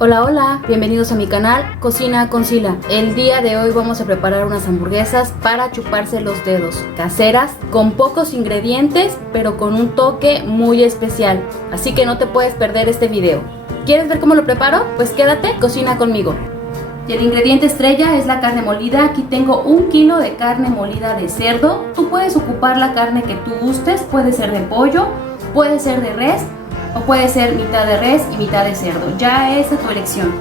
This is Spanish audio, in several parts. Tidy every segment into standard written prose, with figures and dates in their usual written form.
Hola, hola, bienvenidos a mi canal Cocina con Sila. El día de hoy vamos a preparar unas hamburguesas para chuparse los dedos, caseras, con pocos ingredientes, pero con un toque muy especial. Así que no te puedes perder este video. ¿Quieres ver cómo lo preparo? Pues quédate, cocina conmigo. Y el ingrediente estrella es la carne molida. Aquí tengo 1 kilo de carne molida de cerdo. Tú puedes ocupar la carne que tú gustes, puede ser de pollo, puede ser de res, o puede ser mitad de res y mitad de cerdo, ya es a tu elección.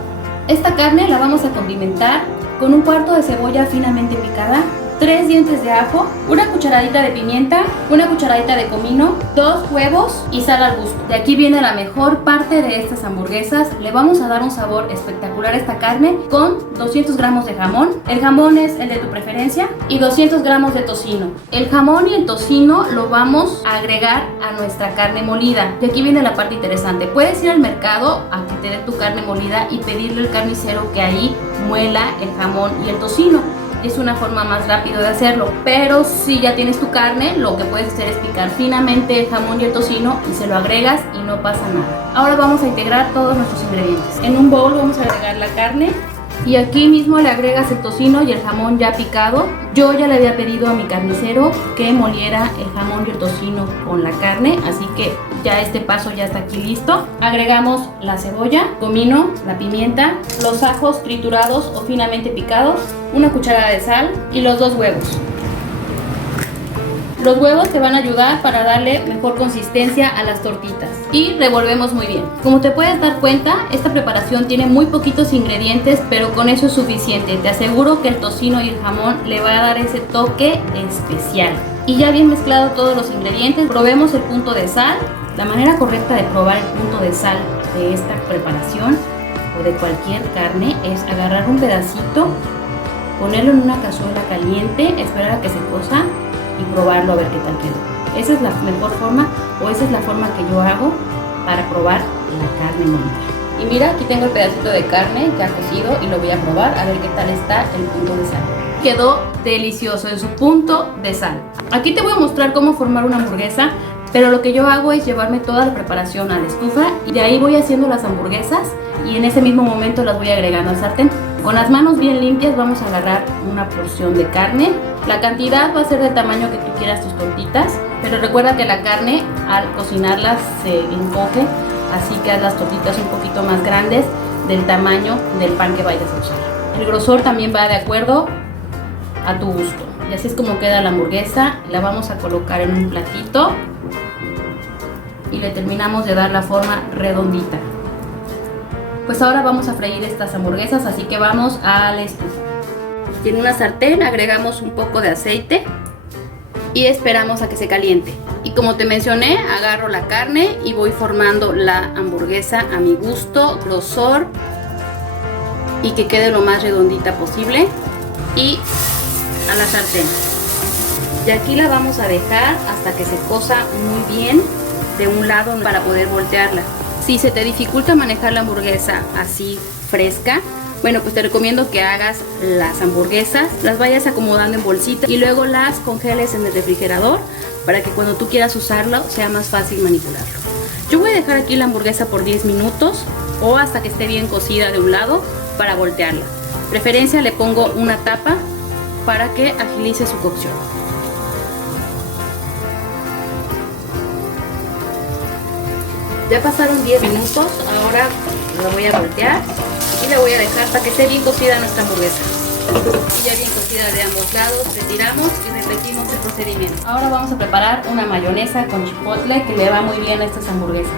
Esta carne la vamos a condimentar con 1/4 de cebolla finamente picada, 3 dientes de ajo, 1 cucharadita de pimienta, 1 cucharadita de comino, 2 huevos y sal al gusto. De aquí viene la mejor parte de estas hamburguesas. Le vamos a dar un sabor espectacular a esta carne con 200 gramos de jamón. El jamón es el de tu preferencia y 200 gramos de tocino. El jamón y el tocino lo vamos a agregar a nuestra carne molida. De aquí viene la parte interesante. Puedes ir al mercado a que te dé tu carne molida y pedirle al carnicero que ahí muela el jamón y el tocino. Es una forma más rápida de hacerlo, pero si ya tienes tu carne, lo que puedes hacer es picar finamente el jamón y el tocino y se lo agregas y no pasa nada. Ahora vamos a integrar todos nuestros ingredientes. En un bowl vamos a agregar la carne y aquí mismo le agregas el tocino y el jamón ya picado. Yo ya le había pedido a mi carnicero que moliera el jamón y el tocino con la carne, así que ya este paso ya está aquí listo. Agregamos la cebolla, comino, la pimienta, los ajos triturados o finamente picados, 1 cucharada de sal y los 2 huevos. Los huevos te van a ayudar para darle mejor consistencia a las tortitas y revolvemos muy bien. Como te puedes dar cuenta, esta preparación tiene muy poquitos ingredientes, pero con eso es suficiente. Te aseguro que el tocino y el jamón le va a dar ese toque especial. Y ya bien mezclado todos los ingredientes, probemos el punto de sal. La manera correcta de probar el punto de sal de esta preparación o de cualquier carne es agarrar un pedacito, ponerlo en una cazuela caliente, esperar a que se cosa y probarlo a ver qué tal quedó. Esa es la mejor forma, o esa es la forma que yo hago para probar la carne molida. Y mira, aquí tengo el pedacito de carne ya cocido y lo voy a probar a ver qué tal está el punto de sal. Quedó delicioso en su punto de sal. Aquí te voy a mostrar cómo formar una hamburguesa, pero lo que yo hago es llevarme toda la preparación a la estufa y de ahí voy haciendo las hamburguesas y en ese mismo momento las voy agregando al sartén. Con las manos bien limpias vamos a agarrar una porción de carne. La cantidad va a ser del tamaño que tú quieras tus tortitas, pero recuerda que la carne al cocinarla se encoge, así que haz las tortitas un poquito más grandes del tamaño del pan que vayas a usar. El grosor también va de acuerdo a tu gusto. Y así es como queda la hamburguesa. La vamos a colocar en un platito y le terminamos de dar la forma redondita. Pues ahora vamos a freír estas hamburguesas, así que vamos a la estufa. Y en una sartén agregamos un poco de aceite y esperamos a que se caliente. Y como te mencioné, agarro la carne y voy formando la hamburguesa a mi gusto, grosor y que quede lo más redondita posible. Y a la sartén. Y aquí la vamos a dejar hasta que se cosa muy bien de un lado para poder voltearla. Si se te dificulta manejar la hamburguesa así fresca, bueno, pues te recomiendo que hagas las hamburguesas, las vayas acomodando en bolsitas y luego las congeles en el refrigerador para que cuando tú quieras usarlo sea más fácil manipularlo. Yo voy a dejar aquí la hamburguesa por 10 minutos o hasta que esté bien cocida de un lado para voltearla. De preferencia le pongo una tapa para que agilice su cocción. Ya pasaron 10 minutos, ahora la voy a voltear y la voy a dejar hasta que esté bien cocida nuestra hamburguesa. Y ya bien cocida de ambos lados, retiramos y repetimos el procedimiento. Ahora vamos a preparar una mayonesa con chipotle que le va muy bien a estas hamburguesas.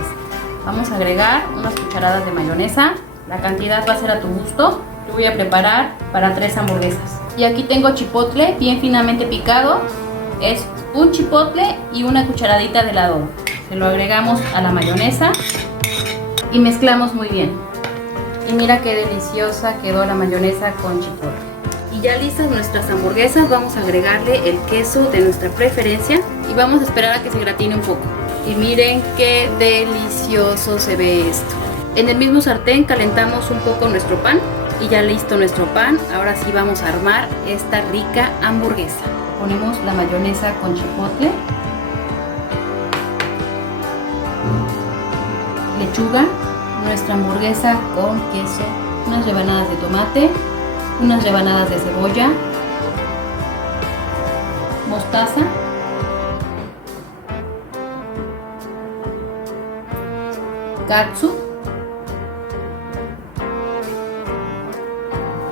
Vamos a agregar unas cucharadas de mayonesa, la cantidad va a ser a tu gusto. Yo voy a preparar para 3 hamburguesas. Y aquí tengo chipotle bien finamente picado, es un chipotle y una cucharadita de adobo. Se lo agregamos a la mayonesa y mezclamos muy bien. Y mira qué deliciosa quedó la mayonesa con chipotle. Y ya listas nuestras hamburguesas, vamos a agregarle el queso de nuestra preferencia y vamos a esperar a que se gratine un poco. Y miren qué delicioso se ve esto. En el mismo sartén calentamos un poco nuestro pan y ya listo nuestro pan. Ahora sí vamos a armar esta rica hamburguesa. Ponemos la mayonesa con chipotle, lechuga, nuestra hamburguesa con queso, unas rebanadas de tomate, unas rebanadas de cebolla, mostaza, katsu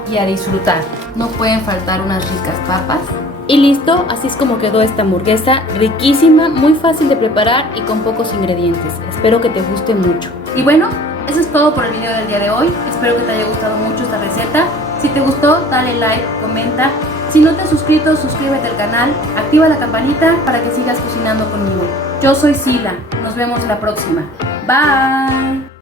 y a disfrutar. No pueden faltar unas ricas papas. Y listo, así es como quedó esta hamburguesa, riquísima, muy fácil de preparar y con pocos ingredientes. Espero que te guste mucho. Y bueno, eso es todo por el video del día de hoy. Espero que te haya gustado mucho esta receta. Si te gustó, dale like, comenta. Si no te has suscrito, suscríbete al canal, activa la campanita para que sigas cocinando conmigo. Yo soy Sila, nos vemos la próxima. Bye.